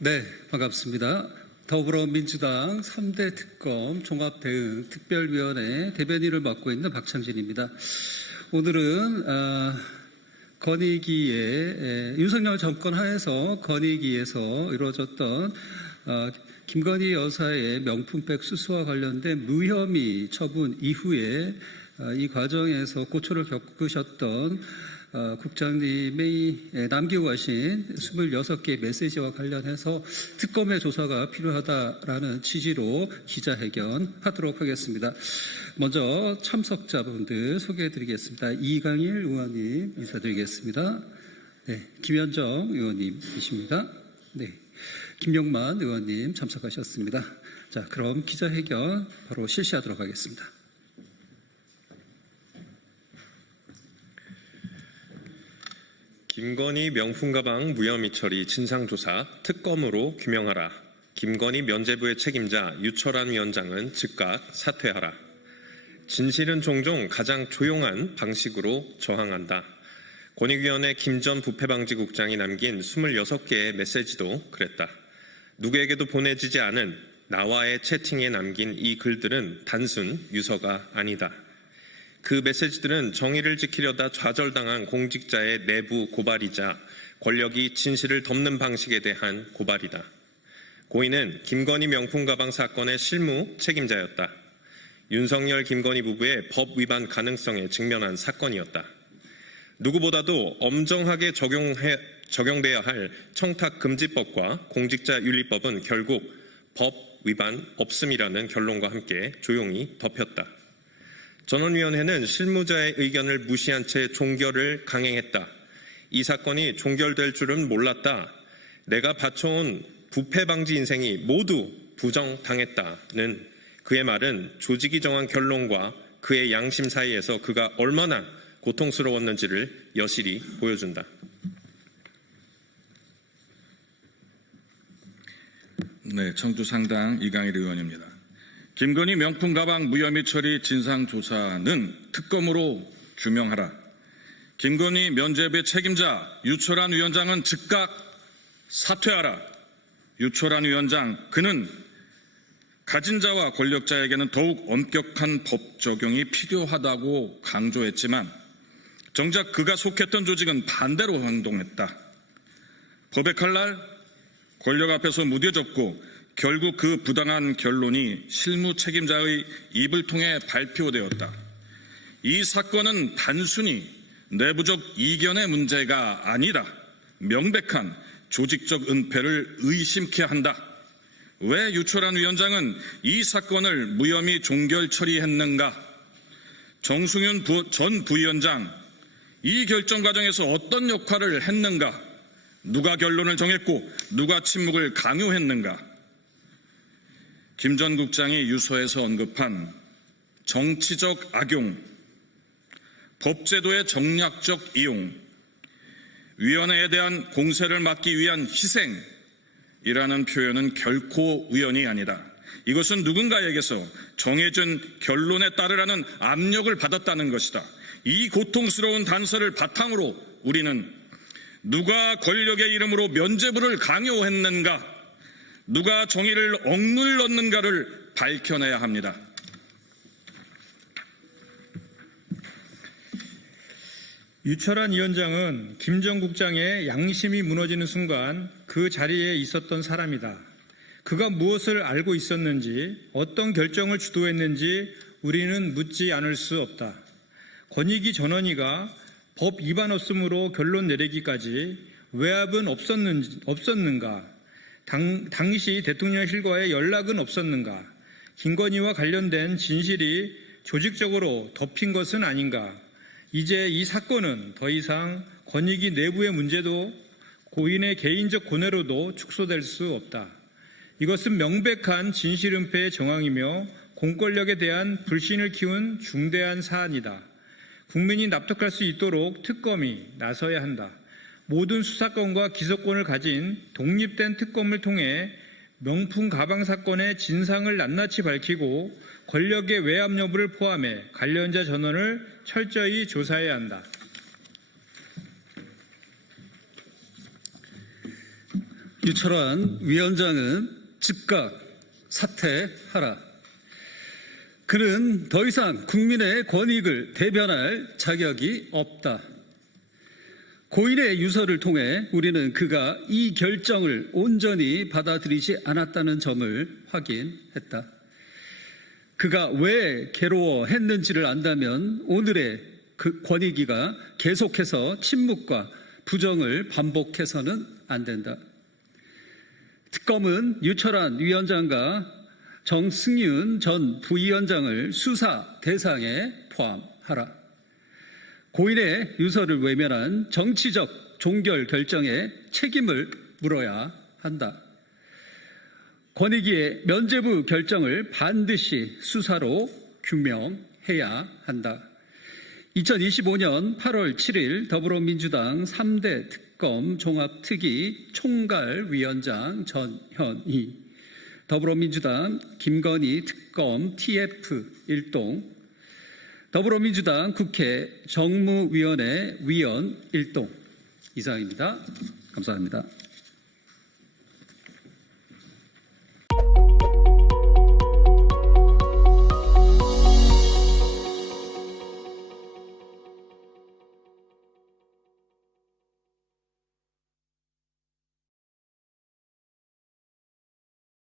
네, 반갑습니다. 더불어민주당 3대 특검 종합대응 특별위원회 대변인을 맡고 있는 박창진입니다. 오늘은 윤석열 정권 하에서 건의기에서 이루어졌던 김건희 여사의 명품백 수수와 관련된 무혐의 처분 이후에 이 과정에서 고초를 겪으셨던 국장님이 남기고 가신 26개의 메시지와 관련해서 특검의 조사가 필요하다라는 취지로 기자회견하도록 하겠습니다. 먼저 참석자분들 소개해드리겠습니다. 이강일 의원님 인사드리겠습니다. 네, 김현정 의원님이십니다. 네, 김용만 의원님 참석하셨습니다. 자, 그럼 기자회견 바로 실시하도록 하겠습니다. 김건희 명품가방 무혐의 처리 진상조사 특검으로 규명하라. 김건희 면죄부의 책임자 유철한 위원장은 즉각 사퇴하라. 진실은 종종 가장 조용한 방식으로 저항한다. 권익위원회 김 전 부패방지국장이 남긴 26개의 메시지도 그랬다. 누구에게도 보내지지 않은 나와의 채팅에 남긴 이 글들은 단순 유서가 아니다. 그 메시지들은 정의를 지키려다 좌절당한 공직자의 내부 고발이자 권력이 진실을 덮는 방식에 대한 고발이다. 고인은 김건희 명품가방 사건의 실무 책임자였다. 윤석열 김건희 부부의 법 위반 가능성에 직면한 사건이었다. 누구보다도 엄정하게 적용돼야 할 청탁금지법과 공직자윤리법은 결국 법 위반 없음이라는 결론과 함께 조용히 덮였다. 전원위원회는 실무자의 의견을 무시한 채 종결을 강행했다. 이 사건이 종결될 줄은 몰랐다. 내가 바쳐온 부패 방지 인생이 모두 부정당했다는 그의 말은 조직이 정한 결론과 그의 양심 사이에서 그가 얼마나 고통스러웠는지를 여실히 보여준다. 네, 청주상당 이강일 의원입니다. 김건희 명품가방 무혐의 처리 진상조사는 특검으로 규명하라. 김건희 면죄부의 책임자 유철한 위원장은 즉각 사퇴하라. 유철한 위원장, 그는 가진 자와 권력자에게는 더욱 엄격한 법 적용이 필요하다고 강조했지만 정작 그가 속했던 조직은 반대로 행동했다. 법의 칼날, 권력 앞에서 무뎌졌고 결국 그 부당한 결론이 실무 책임자의 입을 통해 발표되었다. 이 사건은 단순히 내부적 이견의 문제가 아니라 명백한 조직적 은폐를 의심케 한다. 왜 유철한 위원장은 이 사건을 무혐의 종결 처리했는가? 정승윤 전 부위원장, 이 결정 과정에서 어떤 역할을 했는가? 누가 결론을 정했고 누가 침묵을 강요했는가? 김 전 국장이 유서에서 언급한 정치적 악용, 법제도의 정략적 이용, 위원회에 대한 공세를 막기 위한 희생이라는 표현은 결코 우연이 아니다. 이것은 누군가에게서 정해진 결론에 따르라는 압력을 받았다는 것이다. 이 고통스러운 단서를 바탕으로 우리는 누가 권력의 이름으로 면죄부를 강요했는가, 누가 정의를 억눌렀는가를 밝혀내야 합니다. 유철한 위원장은 김 전 국장의 양심이 무너지는 순간 그 자리에 있었던 사람이다. 그가 무엇을 알고 있었는지, 어떤 결정을 주도했는지 우리는 묻지 않을 수 없다. 권익위 전원위가 법 위반 없음으로 결론 내리기까지 외압은 없었는가? 당시 대통령실과의 연락은 없었는가? 김건희와 관련된 진실이 조직적으로 덮인 것은 아닌가? 이제 이 사건은 더 이상 권익위 내부의 문제도 고인의 개인적 고뇌로도 축소될 수 없다. 이것은 명백한 진실 은폐의 정황이며 공권력에 대한 불신을 키운 중대한 사안이다. 국민이 납득할 수 있도록 특검이 나서야 한다. 모든 수사권과 기소권을 가진 독립된 특검을 통해 명품 가방 사건의 진상을 낱낱이 밝히고 권력의 외압 여부를 포함해 관련자 전원을 철저히 조사해야 한다. 유철환 위원장은 즉각 사퇴하라. 그는 더 이상 국민의 권익을 대변할 자격이 없다. 고인의 유서를 통해 우리는 그가 이 결정을 온전히 받아들이지 않았다는 점을 확인했다. 그가 왜 괴로워했는지를 안다면 오늘의 그 권익위가 계속해서 침묵과 부정을 반복해서는 안 된다. 특검은 유철환 위원장과 정승윤 전 부위원장을 수사 대상에 포함하라. 고인의 유서를 외면한 정치적 종결 결정에 책임을 물어야 한다. 권익위의 면죄부 결정을 반드시 수사로 규명해야 한다. 2025년 8월 7일 더불어민주당 3대 특검 종합특위 총괄위원장 전현희, 더불어민주당 김건희 특검 TF 1동, 더불어민주당 국회 정무위원회 위원 1동. 이상입니다. 감사합니다.